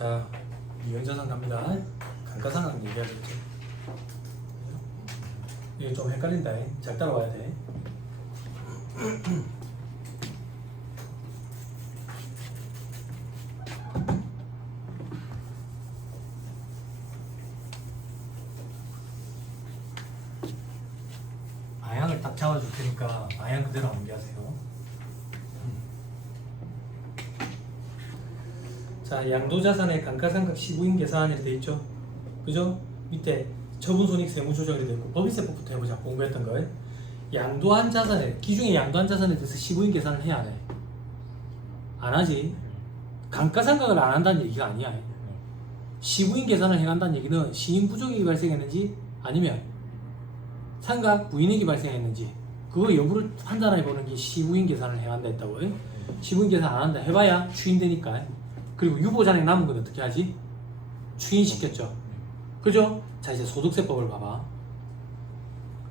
자, 이연자산 갑니다. 감가상각 얘기하겠죠. 이게 좀 헷갈린다. 잘 따라와야 돼. 방향을 딱 잡아줄 테니까 방향 그대로 암기하세요. 자, 양도자산의 감가상각 시부인 계산이 돼 있죠. 그죠? 밑에 처분손익 세무조정이 되고 법인세법부터 해보자. 공부했던 거. 양도한 자산에 기중에 양도한 자산에 대해서 시부인 계산을 해야 안 해? 안 하지. 감가상각을 안 한다는 얘기가 아니야. 시부인 계산을 해간다는 얘기는 시인 부족액이 발생했는지 아니면 상각 부인액이 발생했는지 그거 여부를 판단해 보는 게 시부인 계산을 해야 한다 했다고. 시부인 계산 안 한다 해봐야 추인되니까. 그리고 유보잔액 남은 건 어떻게 하지? 추인시켰죠. 그죠? 자, 이제 소득세법을 봐봐.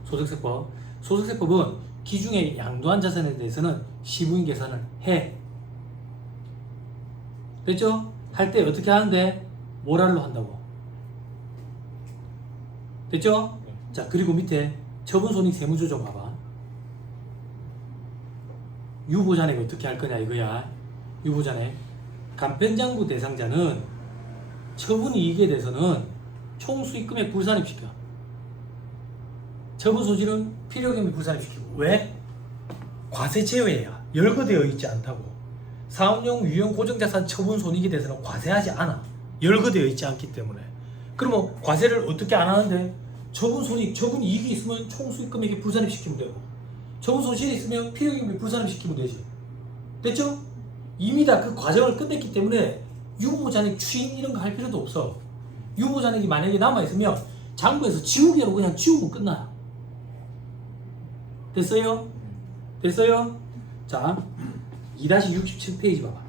소득세법. 소득세법은 기중에 양도한 자산에 대해서는 시부인 계산을 해. 됐죠? 할 때 어떻게 하는데? 모랄로 한다고. 됐죠? 자, 그리고 밑에 처분손익 세무조정 봐봐. 유보잔액 어떻게 할 거냐 이거야. 유보잔액. 간편장부 대상자는 처분이익에 대해서는 총수익금액 불산입시켜. 처분소지는 필요금액 불산입시키고. 왜? 과세 제외야. 열거되어 있지 않다고. 사업용 유형 고정자산 처분손익에 대해서는 과세하지 않아. 열거되어 있지 않기 때문에. 그러면 과세를 어떻게 안 하는데? 처분손익, 처분이익이 있으면 총수익금액에 불산입시키면 되고, 처분소실이 있으면 필요금액 불산입시키면 되지. 됐죠? 이미 다 그 과정을 끝냈기 때문에 유보잔액 추인 이런 거 할 필요도 없어. 유보잔액이 만약에 남아있으면 장부에서 지우개로 그냥 지우고 끝나요. 됐어요? 됐어요? 자, 2-67페이지 봐봐.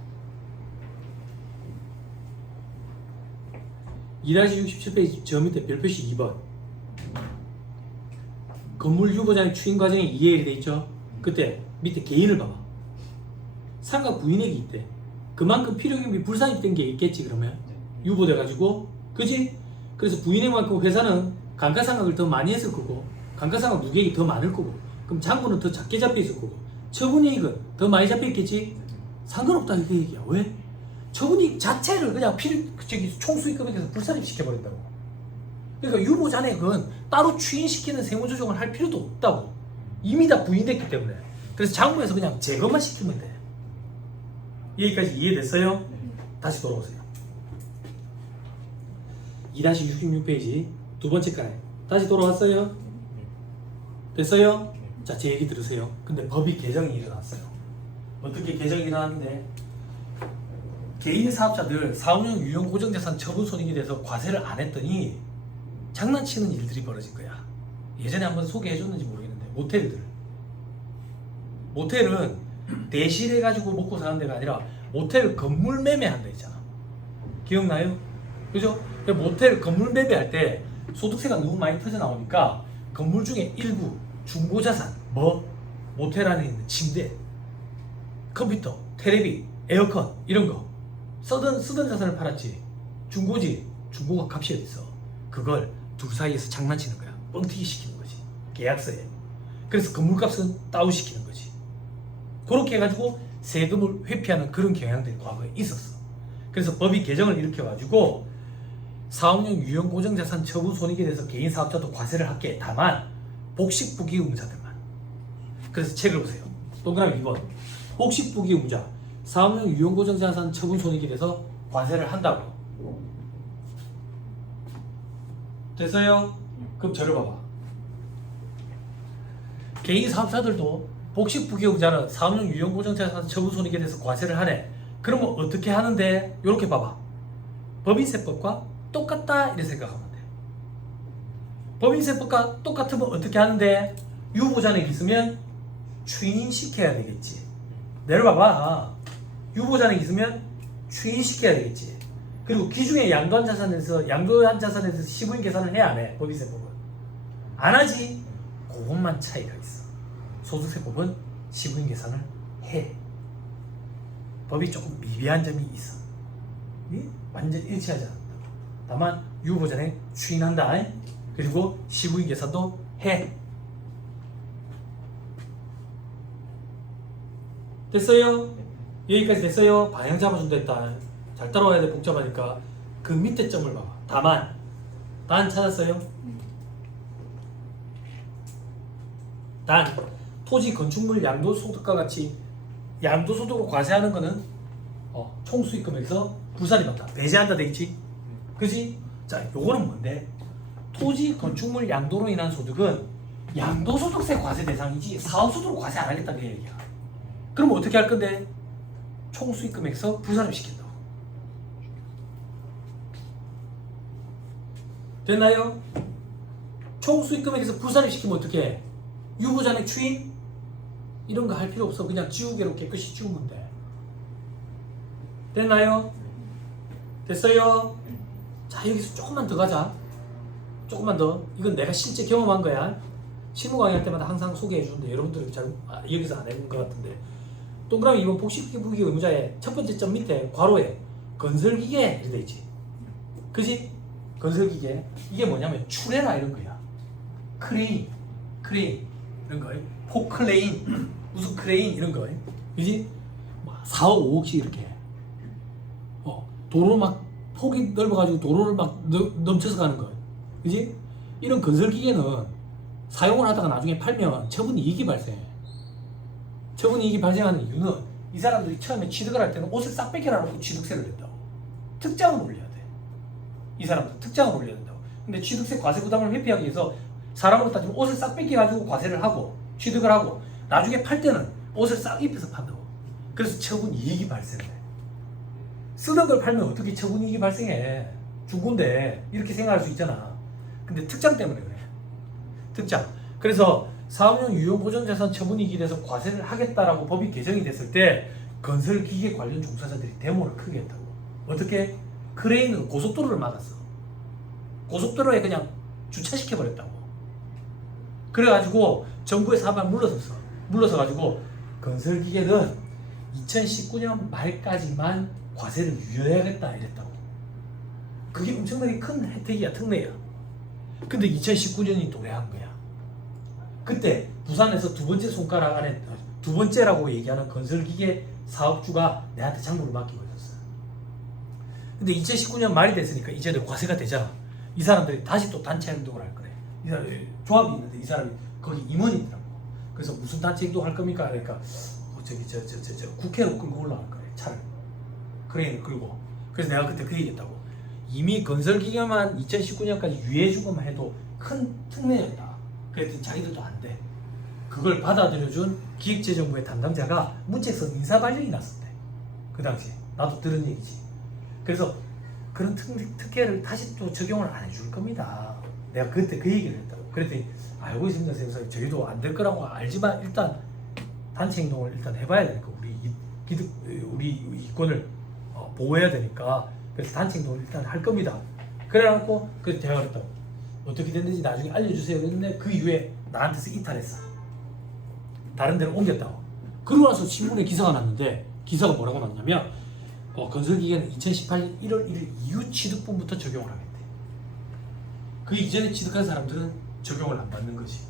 2-67페이지 저 밑에 별표시 2번. 건물 유보잔액 추인 과정에 이해가 돼 있죠? 그때 밑에 개인을 봐봐. 상각 부인액이 있대. 그만큼 필요금이 불산입된 게 있겠지. 그러면 유보돼가지고, 그지? 그래서 부인액만큼 회사는 감가상각을 더 많이 했을 거고, 감가상각 누계액이 더 많을 거고, 그럼 장부는 더 작게 잡혀 있을 거고, 처분이익은 더 많이 잡혀 있겠지. 상관없다 이게 얘기야. 왜? 처분이익 자체를 그냥 총수익금액에서 불산입 시켜버린다고. 그러니까 유보잔액은 따로 추인시키는 세무조정을 할 필요도 없다고. 이미 다 부인됐기 때문에. 그래서 장부에서 그냥 제거만 시키면 돼. 여기까지 이해됐어요? 다시 돌아오세요. 2-66페이지 두 번째 칸에 다시 돌아왔어요? 됐어요? 자, 제 얘기 들으세요. 근데 법이 개정이 일어났어요. 어떻게 개정이 일어났는데, 개인 사업자들 사업용 유형 고정자산 처분손익에 대해서 과세를 안 했더니 장난치는 일들이 벌어진 거야. 예전에 한번 소개해줬는지 모르겠는데, 모텔은 대실해가지고 먹고 사는 데가 아니라 모텔 건물 매매한다 있잖아. 기억나요? 그죠? 모텔 건물 매매할 때 소득세가 너무 많이 터져 나오니까 건물 중에 일부 중고자산, 모텔 안에 있는 침대, 컴퓨터, 테레비, 에어컨 이런 거 쓰던 자산을 팔았지. 중고지, 중고가 값이 어딨어. 그걸 둘 사이에서 장난치는 거야. 뻥튀기 시키는 거지. 계약서에. 그래서 건물값은 다운시키는 거지. 그렇게 해가지고 세금을 회피하는 그런 경향들이 과거에 있었어. 그래서 법이 개정을 일으켜가지고 사업용 유형 고정자산 처분 손익에 대해서 개인 사업자도 과세를 할게. 다만 복식부기의무자들만. 그래서 책을 보세요. 동그라미 2번. 복식부기의무자 사업용 유형 고정자산 처분 손익에 대해서 과세를 한다고. 됐어요? 그럼 저를 봐봐. 개인 사업자들도 복식부기의무자는 사업용 유형 고정자산 처분 손익에 대해서 과세를 하네. 그러면 어떻게 하는데? 이렇게 봐봐. 법인세법과 똑같다 이렇게 생각하면 돼. 법인세법과 똑같으면 어떻게 하는데? 유보잔액이 있으면 추인시켜야 되겠지. 내려봐봐. 유보잔액이 있으면 추인시켜야 되겠지. 그리고 기중에 양도한 자산에서 시부인 계산을 해야 안 해. 법인세법은 안 하지. 그것만 차이가 있어. 소득세법은 시부인 계산을 해. 법이 조금 미비한 점이 있어. 완전 일치하지 않는다. 다만 유보전에 추인한다. 그리고 시부인 계산도 해. 됐어요? 여기까지 됐어요? 방향 잡아준다 했다. 잘 따라와야 돼. 복잡하니까. 그 밑에 점을 봐봐. 단 찾았어요? 단 토지 건축물 양도소득과 같이 양도소득으로 과세하는 거는 총수익금에서 부산이 받다. 배제한다 돼 있지? 그지? 자, 요거는 뭔데? 토지 건축물 양도로 인한 소득은 양도소득세 과세 대상이지 사업소득으로 과세 안 하겠다 그 얘기야. 그럼 어떻게 할 건데? 총수익금에서 부산을 시킨다. 됐나요? 총수익금에서 부산을 시키면 어떻게 해? 유보잔액 추인? 이런 거 할 필요 없어. 그냥 지우개로 깨끗이 지우면 돼. 됐나요? 됐어요? 자, 여기서 조금만 더 가자. 조금만 더. 이건 내가 실제 경험한 거야. 실무 강의할 때마다 항상 소개해 주는데 여러분들이 잘 여기서 안 해본 것 같은데, 동그라미 2번 복식기부기 의무자의 첫 번째 점 밑에 괄호에 건설기계 이렇게 돼 있지. 그지? 건설기계. 이게 뭐냐면 추레라 이런 거야. 크레인 이런 거. 포크레인 무슨 크레인 이런 거. 그지? 4억 5억씩 이렇게 도로 막 폭이 넓어가지고 도로를 막 넘쳐서 가는 거. 그지? 이런 건설기계는 사용을 하다가 나중에 팔면 처분 이익이 발생해. 처분 이익이 발생하는 이유는 이 사람들이 처음에 취득을 할 때는 옷을 싹 뺏겨라고 취득세를 낸다고. 특장을 올려야 돼. 이 사람들 특장을 올려야 된다고. 근데 취득세 과세 부담을 회피하기 위해서 사람으로 따지면 옷을 싹 뺏겨가지고 과세를 하고 취득을 하고 나중에 팔 때는 옷을 싹 입혀서 판다고. 그래서 처분 이익이 발생해. 쓰던 걸 팔면 어떻게 처분 이익이 발생해? 중고인데 이렇게 생각할 수 있잖아. 근데 특장 때문에 그래. 특장. 그래서 사업용 유용 보존자산 처분이익에 대해서 과세를 하겠다라고 법이 개정이 됐을 때 건설기계 관련 종사자들이 데모를 크게 했다고. 어떻게? 크레인으로 고속도로를 막았어. 고속도로에 그냥 주차시켜버렸다고. 그래가지고 정부에서 한 발 물러서가지고 건설기계는 2019년 말까지만 과세를 유예하겠다 이랬다고. 그게 엄청나게 큰 혜택이야. 특례야. 근데 2019년이 도래한 거야. 그때 부산에서 두 번째 손가락 안에 두 번째라고 얘기하는 건설기계 사업주가 내한테 장부를 맡기고 있었어. 근데 2019년 말이 됐으니까 이제는 과세가 되잖아. 이 사람들이 다시 또 단체 행동을 할 거래. 이 사람이 조합이 있는데 이 사람이 거기 임원이더라고. 그래서 무슨 단체 행동 할 겁니까? 그러니까 저 국회로 끌고 올라갈 거래. 차를 크레인을 끌고. 그래서 내가 그때 그 얘기했다고. 이미 건설기계만 2019년까지 유예주고만 해도 큰 특례였다. 그랬더니 자기들도 안 돼. 그걸 받아들여준 기획재정부의 담당자가 문책성 인사발령이 났었대. 그 당시에. 나도 들은 얘기지. 그래서 그런 특혜를 다시 또 적용을 안 해줄 겁니다. 내가 그때 그 얘기를 했다고. 그랬더니 알고 있습니다, 선생님. 저희도 안 될 거라고 알지만 일단 단체 행동을 일단 해봐야 되니까 우리 이권을 보호해야 되니까 그래서 단체 행동을 일단 할 겁니다. 그래갖고 그래서 대화를 했다고. 어떻게 됐는지 나중에 알려주세요. 그랬는데 그 이후에 나한테서 이탈했어. 다른 데로 옮겼다고. 그러고 나서 신문에 기사가 났는데 기사가 뭐라고 났냐면 건설기계는 2018년 1월 1일 이후 취득분부터 적용을 하겠대. 그 이전에 취득한 사람들은 적용을 안 받는 거지.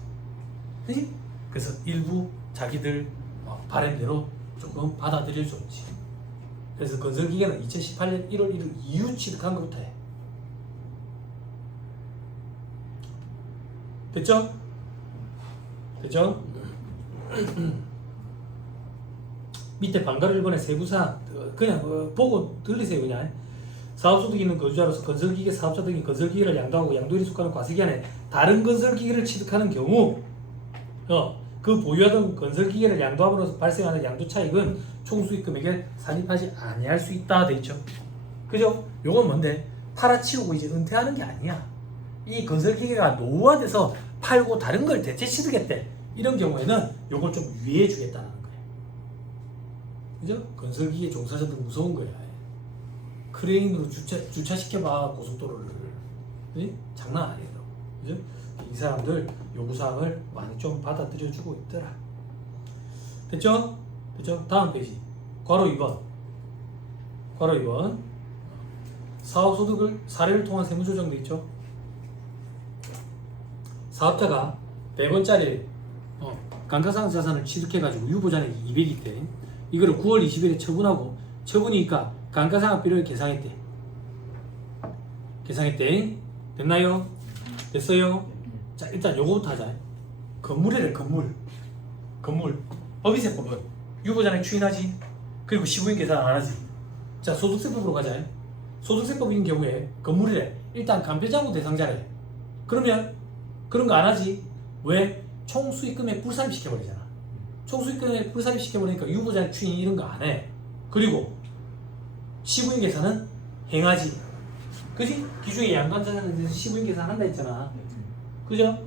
그치? 그래서 일부 자기들 바람대로 조금 받아들여줬지. 그래서 건설기계는 2018년 1월 1일 이후 취득한 것부터 해. 됐죠? 됐죠? 밑에 방가루 1번의 세부사항 그냥 보고 들리세요. 그냥 사업소득 있는 거주자로서 건설기계 사업자 등이 건설기계를 양도하고 양도일에 속하는 과세기간에 다른 건설기계를 취득하는 경우 그 보유하던 건설기계를 양도함으로써 발생하는 양도차익은 총수익금액에 산입하지 아니할 수 있다 돼 있죠. 그죠? 요건 뭔데? 팔아치우고 이제 은퇴하는 게 아니야. 이 건설기계가 노후화돼서 팔고 다른 걸 대체 취득했대. 이런 경우에는 요걸 좀 유예해 주겠다는 거야. 그죠? 건설기계 종사자들 무서운 거야. 크레인으로 주차시켜봐 고속도로를. 그치? 장난 아니에요. 그죠? 이 사람들 요구사항을 많이 좀 받아들여주고 있더라. 됐죠? 됐죠? 다음 페이지 괄호 2번 사업소득을 사례를 통한 세무조정돼 있죠. 사업자가 100원짜리 감가상각자산을 취득해가지고 유보잔액 200일 때 이거를 9월 20일에 처분하고 처분이니까 감가상각비를 계상했대. 됐나요? 됐어요? 자, 일단 요거부터 하자. 건물이래. 건물. 법인세법은 유보잔액 추인하지. 그리고 시부인 계산 안 하지. 자, 소득세법으로 가자. 소득세법인 경우에 건물이래. 일단 간편장부 대상자래. 그러면 그런 거 안 하지. 왜? 총수익금액 불산입 시켜버리잖아. 총수익금액 불산입 시켜버리니까 유보잔액 추인 이런 거 안 해. 그리고 시부인 계산은 행하지. 그지? 기준에 양관자산에 대해서 시부인 계산 한다 했잖아. 그죠?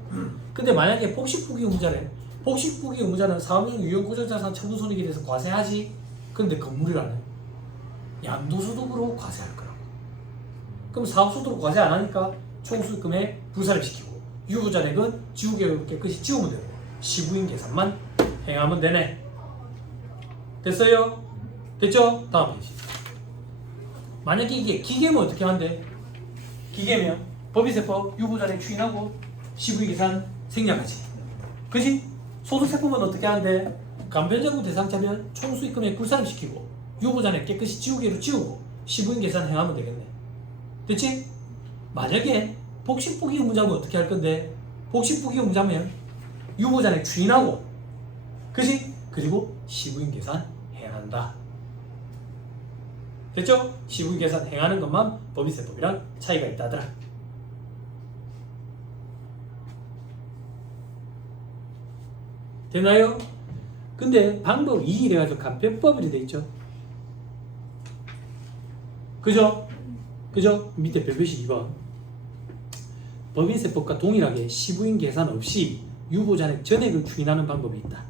근데 만약에 복식부기 의무자래. 복식부기 의무자는 사업용 유형 고정자산 처분 손익에 대해서 과세하지. 근데 건물이라네. 양도소득으로 과세할 거라고. 그럼 사업소득으로 과세 안 하니까 총수익금액 불산입 시키고 유보잔액은 지우개 깨끗이 지우면 되고 시부인 계산만 행하면 되네. 됐어요? 됐죠? 다음 페이지. 만약에 이게 기계면 어떻게 한대? 기계면 법인세법 유보잔액 추인하고 시부인 계산 생략하지. 그지? 소득세법은 어떻게 한대? 간편장부 대상자면 총수익금액 불산입 시키고 유보잔액 깨끗이 지우개로 지우고 시부인 계산 행하면 되겠네. 됐지? 만약에 복식부기 의무자면 어떻게 할 건데? 복식부기 의무자면 유보잔액 추인하고 그지? 그리고 시부인 계산 행한다. 됐죠? 시부인 계산 행하는 것만 법인세법이랑 차이가 있다더라. 되나요? 근데 방법 2 이래가지고 간편법이 돼 있죠. 그죠? 밑에 별표시 2번. 법인세법과 동일하게 시부인 계산 없이 유보잔액 전액을 추인하는 방법이 있다.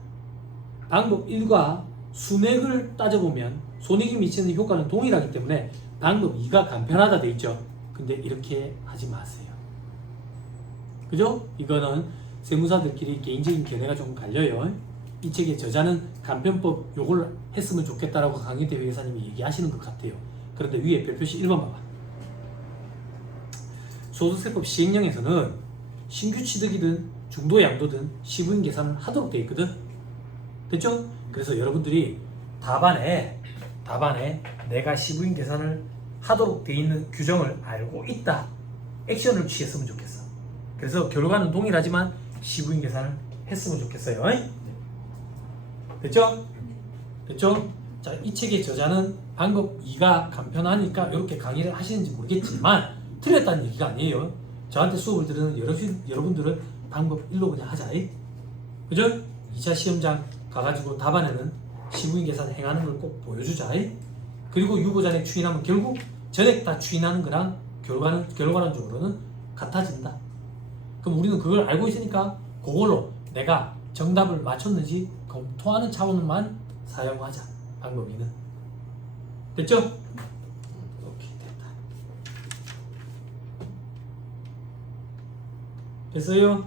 방법 1과 순액을 따져보면 손익이 미치는 효과는 동일하기 때문에 방법 2가 간편하다 돼 있죠. 근데 이렇게 하지 마세요. 그죠? 이거는 세무사들끼리 개인적인 견해가 좀 갈려요. 이 책의 저자는 간편법 요걸 했으면 좋겠다라고 강인태 회계사님이 얘기하시는 것 같아요. 그런데 위에 별표시 1번 봐봐. 소득세법 시행령에서는 신규 취득이든 중도 양도든 시부인 계산을 하도록 돼 있거든. 됐죠? 그래서 여러분들이 답안에 내가 시부인 계산을 하도록 돼 있는 규정을 알고 있다. 액션을 취했으면 좋겠어. 그래서 결과는 동일하지만 시부인 계산을 했으면 좋겠어요. 됐죠? 자, 이 책의 저자는 방법 2가 간편하니까 이렇게 강의를 하시는지 모르겠지만 틀렸다는 얘기가 아니에요. 저한테 수업을 들으는 여러분들은 방법 1로 그냥 하자. 그죠? 2차 시험장 가가지고 답안에는 시부인 계산 행하는 걸 꼭 보여주자. 그리고 유보잔액 추인하면 결국 전액 다 추인하는 거랑 결과론적으로는 같아진다. 그럼 우리는 그걸 알고 있으니까 그걸로 내가 정답을 맞췄는지 검토하는 차원만 사용하자. 방법 2는. 됐죠? 오케이, 됐다. 됐어요?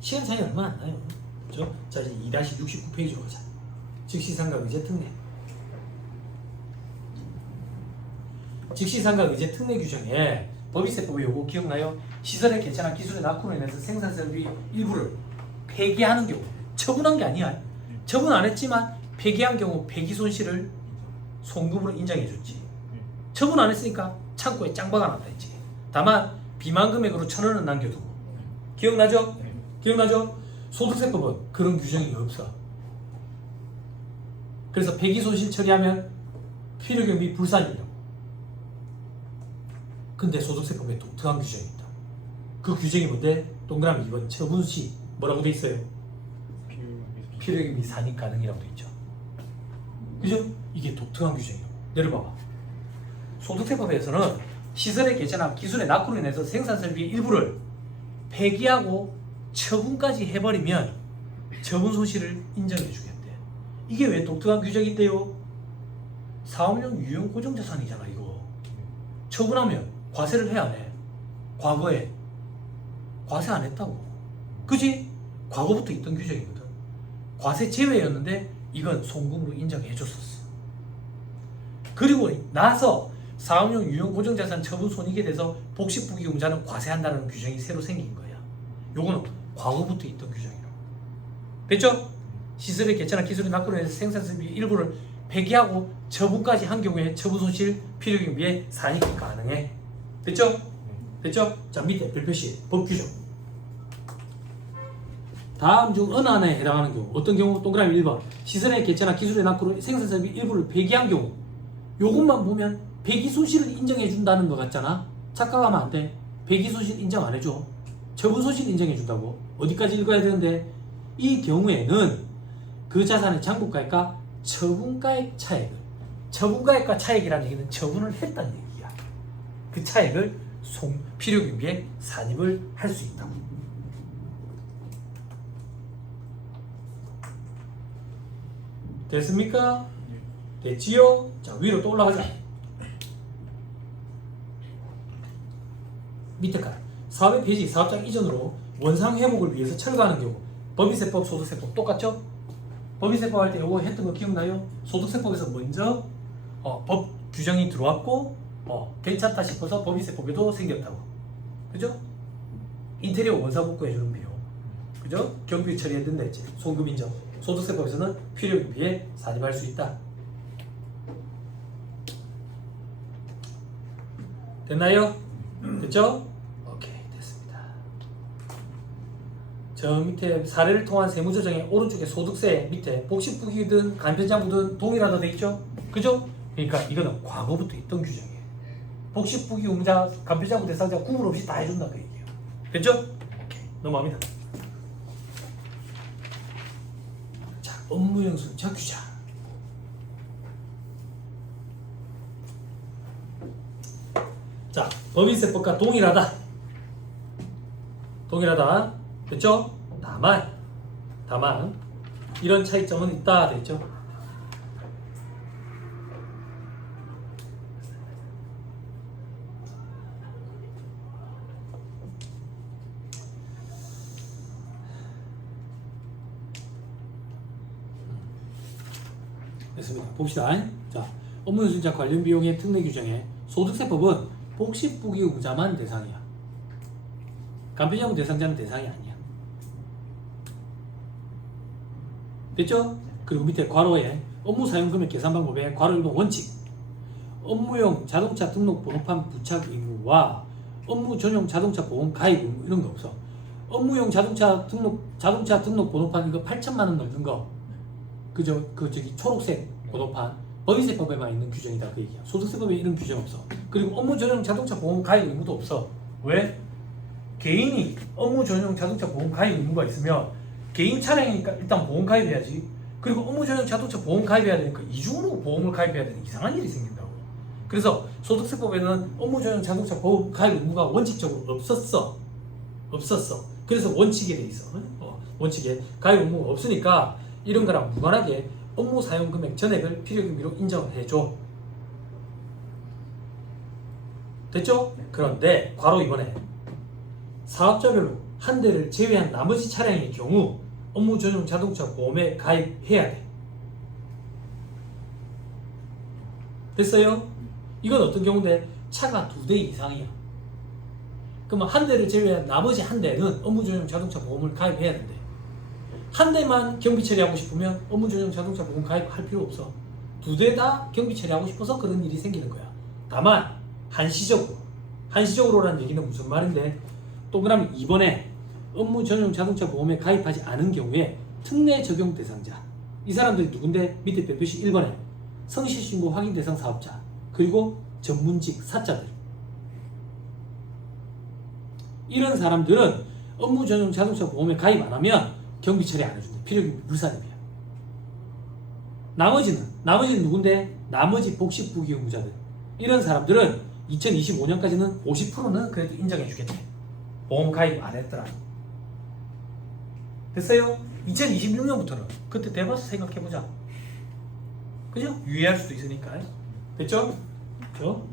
시간 차이 얼마 안 나요. 그죠? 자, 이제 2-69페이지로 가자. 즉시상각 의제 특례. 즉시상각 의제 특례 규정에 법인세법이 요거 기억나요? 시설의 개체나 기술의 낙후로 인해서 생산설비 일부를 폐기하는 경우, 처분한 게 아니야. 처분 안 했지만 폐기한 경우 폐기 손실을 송금으로 인정해줬지. 처분 안 했으니까 창고에 짱박아 놨다 했지. 다만 비만 금액으로 1,000원은 남겨두고. 기억나죠? 기억나죠? 소득세법은 그런 규정이 없어. 그래서 폐기 손실 처리하면 필요경비 불산이라고. 근데 소득세법에 독특한 규정이 있다. 그 규정이 뭔데? 동그라미 2번 처분 시 뭐라고 돼 있어요? 필요경비 산입 가능이라고 돼 있죠. 그죠? 이게 독특한 규정이에요. 내려봐봐. 소득세법에서는 시설의 개체나 기술의 낙후로 인해서 생산설비의 일부를 폐기하고 처분까지 해버리면 처분 손실을 인정해 주겠대. 이게 왜 독특한 규정인데요? 사업용 유형 고정자산이잖아. 이거 처분하면 과세를 해야 해. 과거에 과세 안 했다고. 그지? 과거부터 있던 규정이거든. 과세 제외였는데 이건 송금으로 인정해 줬었어. 그리고 나서 사업용 유형 고정자산 처분 손익에 대해서 복식부기금자는 과세한다는 규정이 새로 생긴 거야. 요거는 과거부터 있던 규정이라고. 됐죠? 시설의 개체나 기술이 낙후로 해서 생산성비 일부를 폐기하고 처분까지 한 경우에 처분 손실 필요 경비에 산입이 가능해. 됐죠? 됐죠? 자, 밑에 별표시 법 규정. 다음 중 어느 하나에 해당하는 경우, 어떤 경우? 동그라미 1번 시설의 개체나 기술의 낙후로 생산성비 일부를 폐기한 경우, 요것만 보면 폐기 손실을 인정해 준다는 것 같잖아. 착각하면 안 돼. 폐기 손실 인정 안 해줘. 처분 손실 인정해 준다고. 어디까지 읽어야 되는데, 이 경우에는 그 자산의 장부가액과 처분가액 차액을, 처분가액과 차액이라는 얘기는 처분을 했다는 얘기야. 그 차액을 필요경비에 산입을 할 수 있다고. 됐습니까? 됐지요? 자, 위로 또 올라가자. 밑에 가. 사업의 폐지, 사업장 이전으로 원상 회복을 위해서 철거하는 경우, 법인세법, 소득세법 똑같죠? 법인세법 할 때 이거 했던 거 기억나요? 소득세법에서 먼저 법 규정이 들어왔고 괜찮다 싶어서 법인세법에도 생겼다고. 그죠? 인테리어 원상 복구해주는 비용. 그죠? 경비 처리해야 했지. 송금 인정. 소득세법에서는 필요경비에 산입할 수 있다. 됐나요? 됐죠? 오케이, 됐습니다. 저 밑에 사례를 통한 세무조정의 오른쪽에 소득세 밑에 복식부기든 간편장부든 동일하다 돼 있죠? 그죠? 그러니까 이거는 과거부터 있던 규정이에요. 복식부기 의무자, 간편장부 대상자 구분 없이 다 해준다 그 얘기예요. 됐죠? 오케이, 넘어갑니다. 자, 업무용 순차 규정. 자, 법인세법과 동일하다. 동일하다. 됐죠? 다만 이런 차이점은 있다. 됐죠? 됐습니다. 봅시다. 자, 업무용 순차 관련 비용의 특례 규정에 소득세법은 복식부기의무자만 대상이야. 간편장부 대상자는 대상이 아니야. 됐죠? 그리고 밑에 괄호에 업무사용금액 계산 방법에 괄호 1번 원칙, 업무용 자동차 등록 번호판 부착 의무와 업무 전용 자동차 보험 가입 의무 이런 거 없어. 업무용 자동차 등록 번호판 이거 8천만 원 넣는 거, 그저 초록색 번호판 법인세법에만 있는 규정이다 그 얘기야. 소득세법에 이런 규정 없어. 그리고 업무 전용 자동차 보험 가입 의무도 없어. 왜? 개인이 업무 전용 자동차 보험 가입 의무가 있으면 개인 차량이니까 일단 보험 가입해야지. 그리고 업무 전용 자동차 보험 가입해야 되니까 이중으로 보험을 가입해야 되는 이상한 일이 생긴다고. 그래서 소득세법에는 업무 전용 자동차 보험 가입 의무가 원칙적으로 없었어. 그래서 원칙에 돼 있어. 원칙에 가입 의무가 없으니까 이런 거랑 무관하게 업무 사용 금액 전액을 필요경비로 인정해줘. 됐죠? 그런데 괄호 이번에 사업자별로 한 대를 제외한 나머지 차량의 경우 업무 전용 자동차 보험에 가입해야 돼. 됐어요? 이건 어떤 경우인데 차가 2대 이상이야. 그러면 한 대를 제외한 나머지 한 대는 업무 전용 자동차 보험을 가입해야 된대. 한 대만 경비 처리하고 싶으면 업무 전용 자동차 보험 가입할 필요 없어. 2대 다 경비 처리하고 싶어서 그런 일이 생기는 거야. 다만 한시적으로라는 얘기는 무슨 말인데, 동그라미 2번에 업무 전용 자동차 보험에 가입하지 않은 경우에 특례 적용 대상자, 이 사람들이 누군데? 밑에 별표시 1번에 성실신고 확인 대상 사업자, 그리고 전문직 사자들. 이런 사람들은 업무 전용 자동차 보험에 가입 안 하면 경비 처리 안 해준대. 필요경비 불산입이야. 나머지는 누군데? 나머지 복식부기 의무자들. 이런 사람들은 2025년까지는 50%는 그래도 인정해 주겠대. 보험 가입 안 했더라. 됐어요? 2026년부터는 그때 돼봐서 생각해보자. 그죠? 유예할 수도 있으니까. 됐죠? 그죠?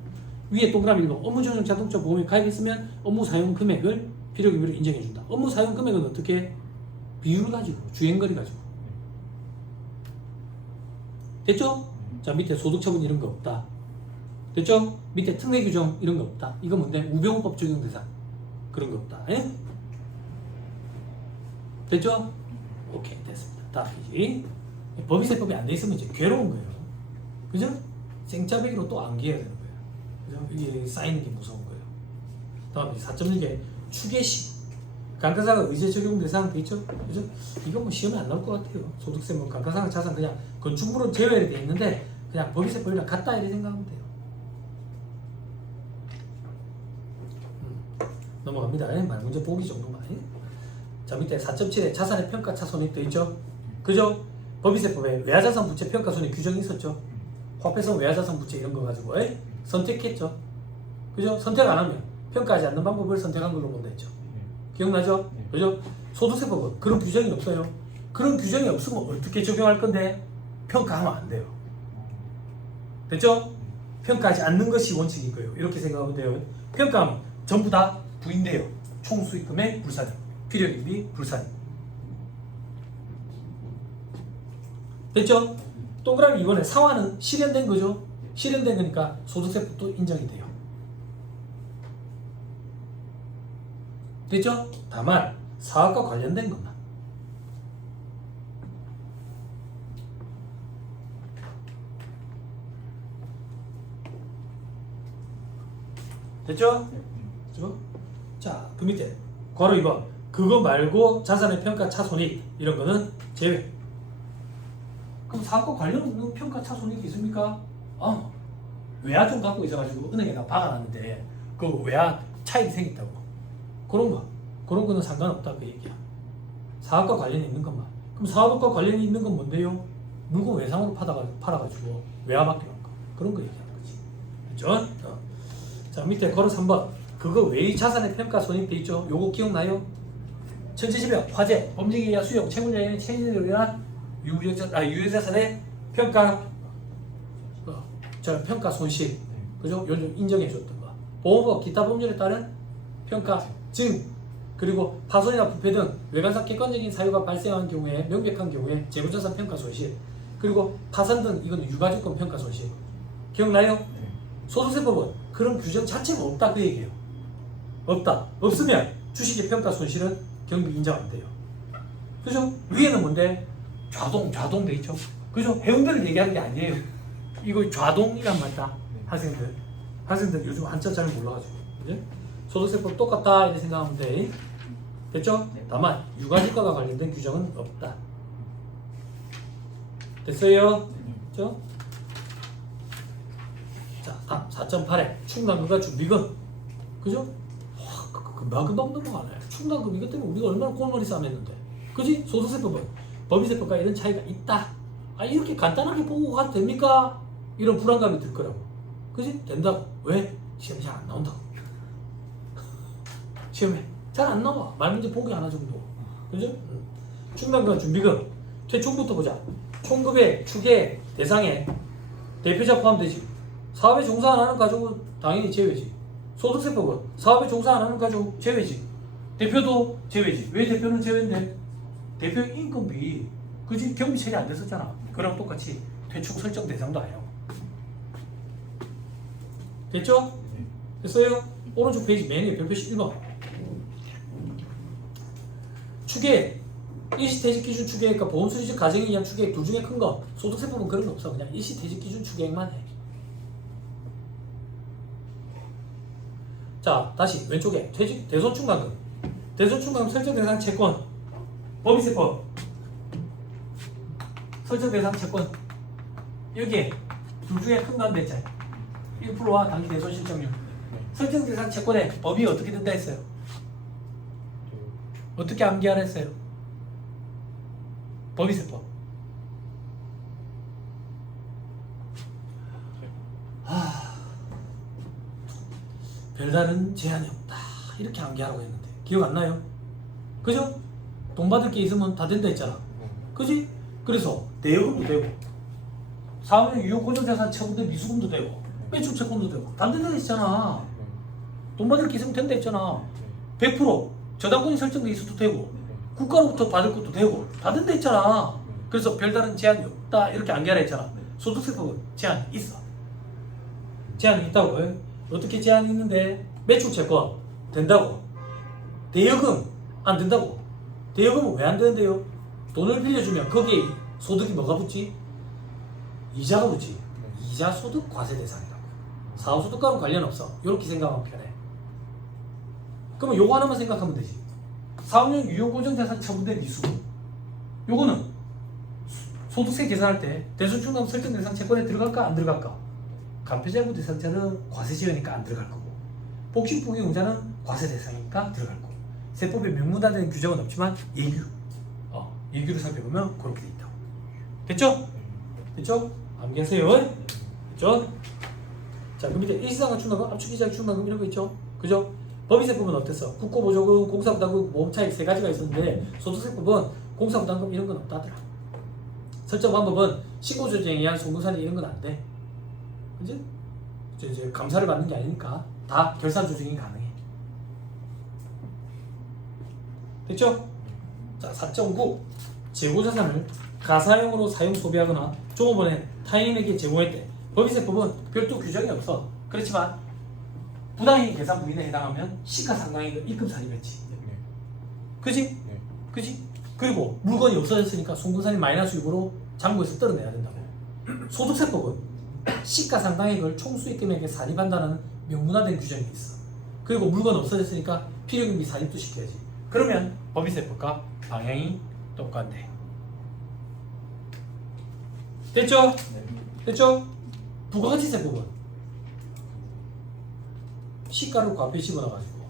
위에 동그라미 1번 업무 전용 자동차 보험에 가입했으면 업무 사용 금액을 필요경비로 인정해준다. 업무 사용 금액은 어떻게? 비율을 가지고, 주행거리 가지고. 됐죠? 자, 밑에 소득처분 이런 거 없다. 됐죠? 밑에 특례 규정 이런 거 없다. 이거 뭔데? 우병우법 적용 대상 그런 거 없다. 예? 됐죠? 오케이 됐습니다. 다음 페이지. 법의세법이 안 돼 있으면 이제 괴로운 거예요. 그죠? 생짜배기로 또 암기해야 되는 거예요. 그죠? 이게 쌓이는 게 무서운 거예요. 다음 4.1개 추계시 감가상각 의제 적용 대상 돼 있죠? 그죠? 이거 뭐 시험에 안 나올 것 같아요. 소득세 뭐 감가상각 자산 그냥 건축물은 제외가 돼 있는데 그냥 법의세법이랑 같다 이렇게 생각하면 돼요. 넘어갑니다. 말 문제 보기 정도만. 자 밑에 4.7에 자산의 평가 차손익 돼 있죠? 그죠? 법의세법에 외화자산 부채 평가 손익 규정이 있었죠? 화폐성 외화자산 부채 이런 거 가지고 선택했죠? 그죠? 선택 안 하면 평가하지 않는 방법을 선택한 걸로 본다 했죠? 기억나죠? 그죠? 소득세법은 그런 규정이 없어요. 그런 규정이 없으면 어떻게 적용할 건데 평가하면 안 돼요. 됐죠? 평가하지 않는 것이 원칙인 거예요. 이렇게 생각하면 돼요. 평가하면 전부 다 부인돼요. 총수익금의 불산임, 필요이익이 불산임. 됐죠? 동그라미 2번에 상환은 실현된 거죠? 실현된 거니까 소득세법도 인정이 돼요. 됐죠? 다만 사업과 관련된 것만. 됐죠? 됐죠? 자, 그 밑에 괄호 2번 그거 말고 자산의 평가 차손익 이런 거는 제외. 그럼 사업과 관련 없는 평가 차손익이 있습니까? 외화 좀 갖고 있어가지고 은행에다 박아놨는데 그 외화 차익이 생겼다고. 그런 거는 상관없다 그 얘기야. 사업과 관련이 있는 것만. 그럼 사업과 관련이 있는 건 뭔데요? 물건 외상으로 팔아가지고 외화밖에 안 가. 그런 거 얘기하는 거지. 그렇죠? 자 밑에 괄호 3번 그거 외의 자산의 평가 손익 돼 있죠? 요거 기억나요? 천재지변, 화재, 범죄에 의한 수용, 채무자의 체인에 의한 유효자산의 평가 평가 손실 그죠? 요즘 인정해 줬던 거. 보험법 기타 법률에 따른 평가 증 그리고 파손이나 부패 등 외관상 객관적인 사유가 발생한 경우에 명백한 경우에 재무자산 평가 손실 그리고 파산 등 이거는 유가증권 평가 손실 기억나요? 소득세법은 그런 규정 자체가 없다 그 얘기예요. 없다. 없으면 주식의 평가 손실은 경비 인정 안 돼요. 그죠? 위에는 뭔데? 좌동 돼 있죠? 그죠? 해운대를 얘기하는 게 아니에요. 이거 좌동이란 말이다. 학생들 요즘 한자 잘 몰라가지고. 그죠? 소득세법 똑같다 이렇게 생각하면 돼. 됐죠? 다만 유가지가가 관련된 규정은 없다. 됐어요? 됐죠? 자, 다음 4.8에 충당금과 준비금. 그죠? 금방 넘어가네. 충당금 이것 때문에 우리가 얼마나 꼴머리 싸움했는데. 그지? 소득세법은 법인세법과 이런 차이가 있다. 이렇게 간단하게 보고 가도 됩니까? 이런 불안감이 들 거라고. 그지? 된다고. 왜? 시험에 잘 안 나온다고. 시험에 잘 안 나와. 말문제 보기 하나 정도. 그죠? 충당금과 준비금. 최총부터 보자. 총급의 추계 대상에 대표자 포함되지. 사업에 종사 안 하는 가족은 당연히 제외지. 소득세법은 사업에 종사 안 하는 가족 제외지. 대표도 제외지. 왜 대표는 제외인데? 대표 인건비 그지? 경비 처리 안 됐었잖아. 그랑 똑같이 퇴축 설정 대상도 아니에요. 됐죠? 됐어요? 오른쪽 페이지 맨 위에 별표시 1번 추계액 일시퇴직 기준 추계액과 보험수리적 가정에 의한 추계액 둘 중에 큰 거. 소득세법은 그런 거 없어. 그냥 일시퇴직 기준 추계액만 해. 자 다시 왼쪽에 대손충당금 대손충당금 설정 대상 채권 법인세법 설정 대상 채권 여기에 둘 중에 큰 거 한다 했잖아요. 1%와 단기 대손 실적률. 설정 대상 채권에 법이 어떻게 된다 했어요? 어떻게 암기하라 했어요? 법인세법. 별다른 제한이 없다 이렇게 암기하라고 했는데 기억 안 나요? 그죠? 돈 받을 게 있으면 다 된다 했잖아. 그지? 그래서 대여금도 되고 사업용 유효 고정자산 처분된 미수금도 되고 매출 채권도 되고 다 된다 했잖아. 돈 받을 게 있으면 된다 했잖아. 100% 저당권이 설정돼 있어도 되고 국가로부터 받을 것도 되고 다 된다 했잖아. 그래서 별다른 제한이 없다 이렇게 암기하라 했잖아. 소득세법은 제한이 있어. 제한이 있다고. 어떻게 제한이 있는데 매출채권 된다고. 대여금 안 된다고. 대여금은 왜 안 되는데요? 돈을 빌려주면 거기에 소득이 뭐가 붙지? 이자가 붙지. 이자 소득 과세 대상이라고. 사업소득과는 관련 없어. 이렇게 생각하면 편해. 그러면 요거 하나만 생각하면 되지. 사업용 유용고정자산 처분된 미수분. 요거는 소득세 계산할 때 대손충당 설정 대상 채권에 들어갈까 안 들어갈까? 간표자부 대상자는 과세 지역이니까 안 들어갈 거고, 복식부경자는 과세 대상이니까 들어갈 거고, 세법에 명문화된 규정은 없지만 예규를 살펴보면 그렇게 돼 있다고. 됐죠? 됐죠? 암기하세요. 됐죠? 자, 그 밑에 일시상환 충당금, 압축이자 충당금 이런 거 있죠? 그죠? 법인세법은 어땠어? 국고보조금, 공사부담금, 모험차익 세 가지가 있었는데 소득세법은 공사부담금 이런 건 없다더라. 설정 방법은 신고조정에 의한 송금사례 이런 건 안 돼. 그지? 이제 감사를 받는 게 아니니까 다 결산 조정이 가능해. 됐죠? 자, 4.9 재고자산을 가사용으로 사용 소비하거나 종업원의 타인에게 제공할 때 법인세법은 별도 규정이 없어. 그렇지만 부당이익 계산 부인에 해당하면 시가상각액을 입금살입했지. 그지? 그지? 그리고 물건이 없어졌으니까 송금살인 마이너스 유보로 잔고에서 떨어내야 된다고. 소득세법은 시가상각액을 총수익금액에 산입한다는 명문화된 규정이 있어. 그리고 물건 없어졌으니까 필요금비 산입도 시켜야지. 그러면 법인세법과 방향이 똑같네. 됐죠? 됐죠? 부가가치세법은 시가를 과표에 집어넣어가지고,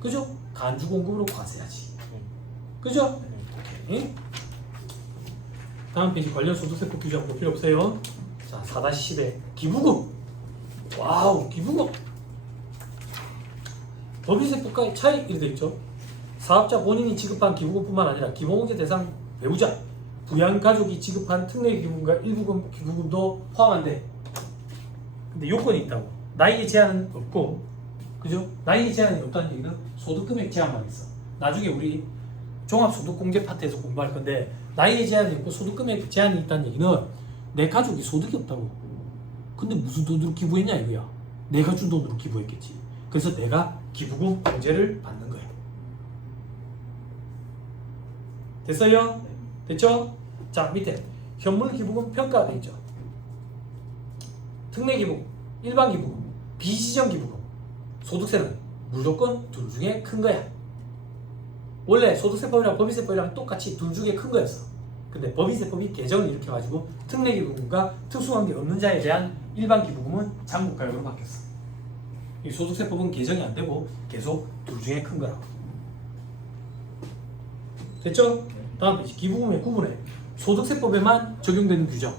그죠? 간주공급으로 과세하지. 그죠? 오케이. 다음 페이지 관련 소득세법 규정 볼 필요 없어요. 자, 4-10에 기부금. 와우, 기부금. 법인세법과의 차이 이렇게 되어 있죠. 사업자 본인이 지급한 기부금뿐만 아니라 기본공제 대상 배우자, 부양가족이 지급한 특례 기부금과 일부 기부금도 포함한데, 근데 요건이 있다고. 나이에 제한은 없고, 그죠? 나이에 제한이 없다는 얘기는 소득금액 제한만 있어. 나중에 우리 종합소득공제 파트에서 공부할 건데, 나이에 제한이 있고 소득금액 제한이 있다는 얘기는 내 가족이 소득이 없다고. 근데 무슨 돈으로 기부했냐 이거야. 내가 준 돈으로 기부했겠지. 그래서 내가 기부금 공제를 받는 거야. 됐어요? 됐죠? 자, 밑에 현물 기부금 평가가 돼 있죠. 특례 기부금, 일반 기부금, 비지정 기부금. 소득세는 무조건 둘 중에 큰 거야. 원래 소득세법이랑 법인세법이랑 똑같이 둘 중에 큰 거였어. 근데 법인세법이 개정을 일으켜가지고 특례 기부금과 특수관계 없는 자에 대한 일반 기부금은 장부가액으로 바뀌었어. 이 소득세법은 개정이 안 되고 계속 둘 중에 큰 거라고. 됐죠? 다음 페이지 기부금의 구분에 소득세법에만 적용되는 규정.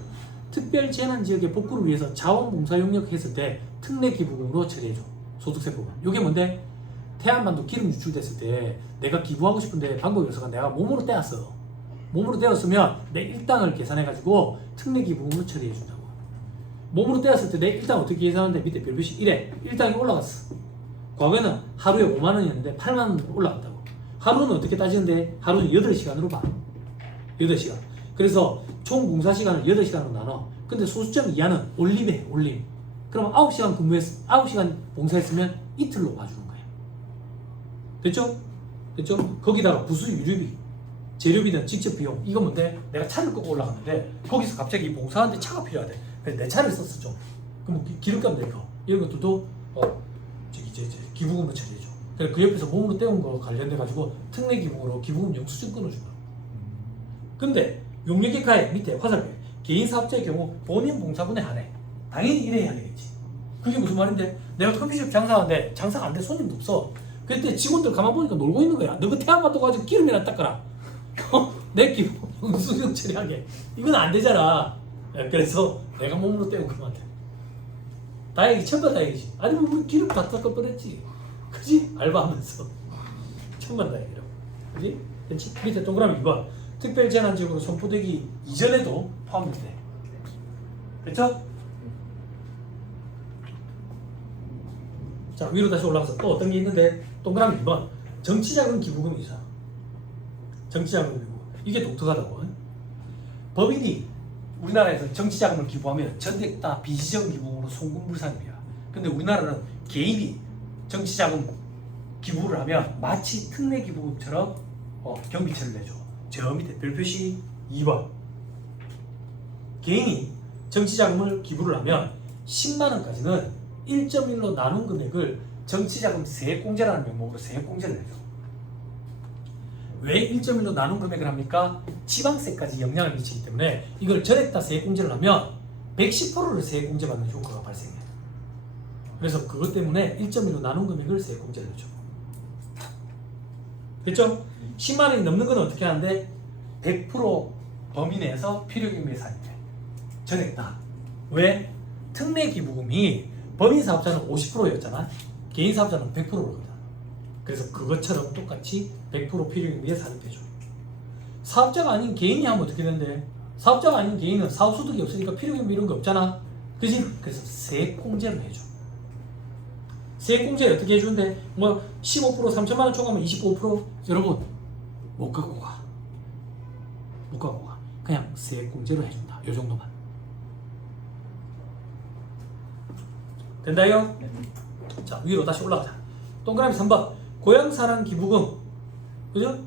특별 재난 지역의 복구를 위해서 자원봉사 용역 했을 때 특례 기부금으로 처리해줘. 소득세법은. 이게 뭔데? 태안반도 기름 유출됐을 때 내가 기부하고 싶은데 방법이 없어서 내가 몸으로 떼었어. 몸으로 떼었으면 내 일당을 계산해가지고 특례 기부금으로 처리해준다고. 몸으로 떼었을 때 내 일당 어떻게 계산하는데 밑에 별표시 1에 일당이 올라갔어. 과거에는 하루에 5만원이었는데 8만원으로 올라갔다고. 하루는 어떻게 따지는데 하루는 8시간으로 봐. 8시간. 그래서 총 봉사 시간을 8시간으로 나눠. 근데 소수점 이하는 올림해. 올림. 그럼 9시간 근무했 9시간 봉사했으면 이틀로 봐주는 거야. 됐죠? 됐죠? 거기다가 부수 유류비, 재료비는 직접 비용. 이거 뭔데? 내가 차를 끄고 올라갔는데 거기서 갑자기 봉사하는데 차가 필요하대. 그래서 내 차를 썼어 좀. 그럼 기름값 내고 이런 것들도 이제 기부금으로 처리해줘. 그래서 그 옆에서 몸으로 떼온 거 관련돼 가지고 특례 기부금으로 기부금 영수증 끊어준다. 근데 용역기가의 밑에 화살표 개인 사업자의 경우 본인 봉사분에 한해 당연히 이래야 되겠지. 그게 무슨 말인데? 내가 커피숍 장사하는데 장사가 안 돼. 손님도 없어. 그때 직원들 가만 보니까 놀고 있는 거야. 너그 태양받고 가지고 기름이나 닦아라. 내 기부 영수증 처리하게. 이건 안 되잖아. 그래서 내가 몸으로 떼고 그만 돼. 다행이지. 천만다행이지. 아니면 우리 기름 다 닦을 뻔했지. 그지? 알바하면서. 천만다행이라고. 그지? 됐지? 밑에 동그라미 2번. 특별재난지역으로 선포되기 이전에도 포함돼. 됐죠? 자, 위로 다시 올라가서 또 어떤 게 있는데, 동그라미 2번. 정치자금 기부금이잖아. 정치자금 기부금. 이게 독특하다고. 법인이 우리나라에서 정치자금을 기부하면 전액 다 비지정 기부금으로 송금불산입이야. 근데 우리나라는 개인이 정치자금 기부를 하면 마치 특례 기부금처럼 경비세를 내줘. 저 밑에 별표시 2번. 개인이 정치자금을 기부를 하면 10만 원까지는 1.1로 나눈 금액을 정치자금 세액공제라는 명목으로 세액공제를 내줘. 왜 1.1로 나눈 금액을 합니까? 지방세까지 영향을 미치기 때문에 이걸 전액 다 세액공제를 하면 110%를 세액공제받는 효과가 발생해요. 그래서 그것 때문에 1.1로 나눈 금액을 세액공제를 해줘. 됐죠? 10만 원이 넘는 건 어떻게 하는데 100% 범위 내에서 필요경비에 산입해. 전액 다. 왜? 특례 기부금이 법인 사업자는 50%였잖아. 개인 사업자는 100%거든. 그래서 그것처럼 똑같이 100% 필요경비에 산입해줘. 사업자가 아닌 개인이 하면 어떻게 되는데? 사업자가 아닌 개인은 사업소득이 없으니까 필요경비 이런 거 없잖아. 그지? 그래서 세액공제를 해줘. 세액공제 어떻게 해주는데? 뭐 15% 3천만 원 초과하면 25% 여러분 못 갖고 가. 못 갖고 가. 그냥 세액공제로 해준다. 요 정도만. 된다요? 자, 위로 다시 올라가자. 동그라미 3번. 고향사랑 기부금. 그죠?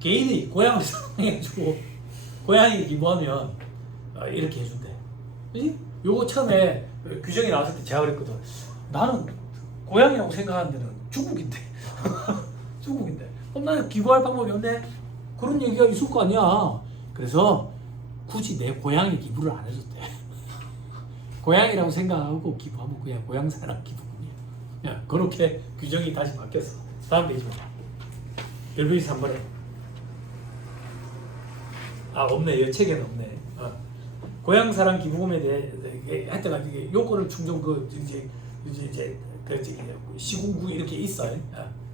개인이 고향을 사랑해주고 고향에 기부하면 이렇게 해준대. 그지? 요거 처음에 규정이 나왔을 때 제가 그랬거든. 나는 고향이라고 생각하는 데는 중국인데. 중국인데. 그럼 나는 기부할 방법이 없네? 그런 얘기가 있을 거 아니야. 그래서 굳이 내 고향에 기부를 안 해줬대. 고향이라고 생각하고 기부하면 그냥 고향사랑 기부금이야. 그렇게 규정이 다시 바뀌었어. 다음 페이지 봐. 별표시 3번에. 아, 없네. 이 책에는 없네. 고향사랑 기부금에 대해 하여튼 이게 요거를 충전 이제 시군구 이렇게 있어요.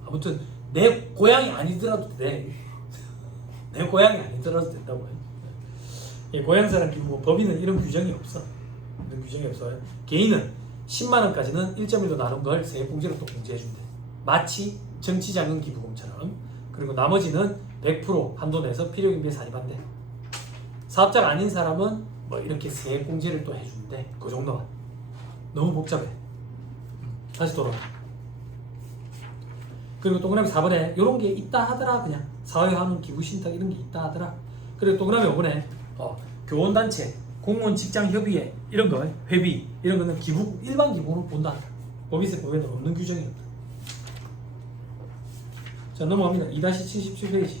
아무튼 내 고향이 아니더라도 돼. 내 고향이 아니더라도 된다고 해. 고향사랑 기부금 법인은 이런 규정이 없어. 이런 규정이 없어요. 개인은 10만 원까지는 1.1로 나눈 걸 세액공제로 또 공제해준대. 마치 정치자금 기부금처럼. 그리고 나머지는 100% 한도 내서 필요경비에 산입한대. 사업자가 아닌 사람은 뭐 이렇게 세액공제를 또 해준대. 그 정도만. 너무 복잡해. 다시 돌아가. 그리고 동그라미 4번에 이런 게 있다 하더라. 그냥 사회화는 기부신탁 이런 게 있다 하더라. 그리고 동그라미 5번에 교원단체, 공무원 직장협의회 이런 거 회비 이런 거는 기부 일반 기부로 본다. 법인세 법에는 없는 규정이었다. 자, 넘어갑니다. 2-77페이지.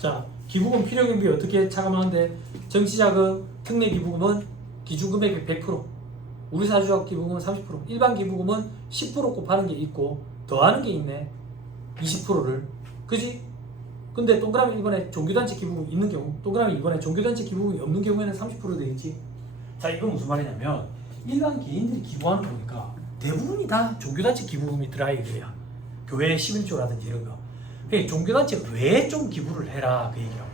자, 기부금 필요경비 어떻게 차감하는데 정치자금 특례 기부금은 기준금액의 100%, 우리 사주적 기부금은 30%, 일반 기부금은 10% 곱하는 게 있고 더하는 게 있네. 20%를. 그지? 근데 동그라미 1번에 종교단체 기부금이 있는 경우, 동그라미 2번에 종교단체 기부금이 없는 경우에는 30% 되겠지. 자, 이건 무슨 말이냐면 일반 개인들이 기부하는 거니까 대부분이 다 종교단체 기부금이 들어야 돼요. 교회 11조라든지 이런 거. 그러니까 종교단체 왜 좀 기부를 해라 그 얘기라고.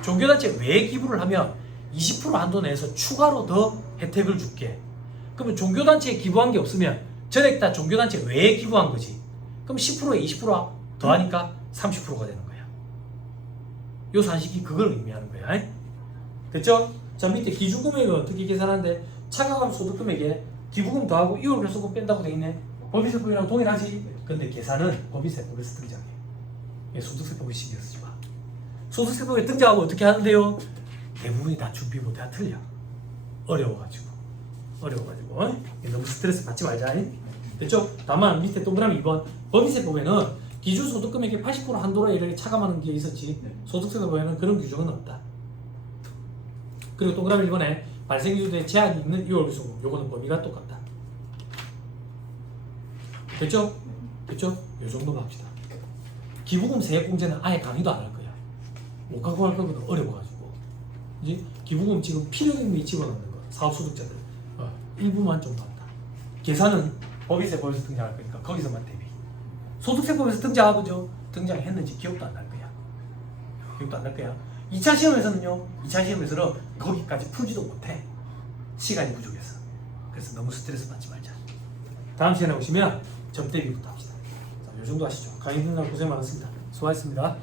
종교단체 왜 기부를 하면 20% 한도 내에서 추가로 더 혜택을 줄게. 그러면 종교단체에 기부한 게 없으면 전액 다 종교단체 왜 기부한 거지. 그럼 10%에 20% 더하니까 30%가 되는 거야. 요 산식이 그걸 의미하는 거야. 됐죠? 자, 밑에 기준금액은 어떻게 계산하는데 차감한 소득금액에 기부금 더하고 이월결손금 뺀다고 돼 있네. 법인세법이랑 동일하지. 근데 계산은 법인세법에서 등장해. 소득세법에 신경 쓰지 마. 소득세법에 등장하고 어떻게 하는데요? 대부분이 다 준비부 다 틀려. 어려워가지고 너무 스트레스 받지 말자. 됐죠? 다만 밑에 동그라미 2번 법인세법에는 기준소득금액의 80% 한도로 이렇게 차감하는 게 있었지. 소득세법에는 그런 규정은 없다. 그리고 동그라미 1번에 발생기준에 제한이 있는 이월결손금, 요거는 범위가 똑같다. 됐죠? 됐죠? 요 정도만 합시다. 기부금 세액공제는 아예 강의도 안 할 거야. 못 갖고 갈 거거든. 어려워가지고. 그지? 기부금 지금 필요경비 집어넣는 거. 사업소득자들. 일부만 좀 받다. 계산은 법인세법에서 등장할 거니까 거기서만 대비. 소득세법에서 등장하고죠. 등장했는지 기억도 안 날 거야. 기억도 안 날 거야. 2차 시험에서는요. 2차 시험에서는 거기까지 풀지도 못해. 시간이 부족해서. 그래서 너무 스트레스 받지 말자. 다음 시간에 오시면 점대비부터 합시다. 자, 요 정도 하시죠. 강의 듣느라 고생 많았습니다. 수고하셨습니다.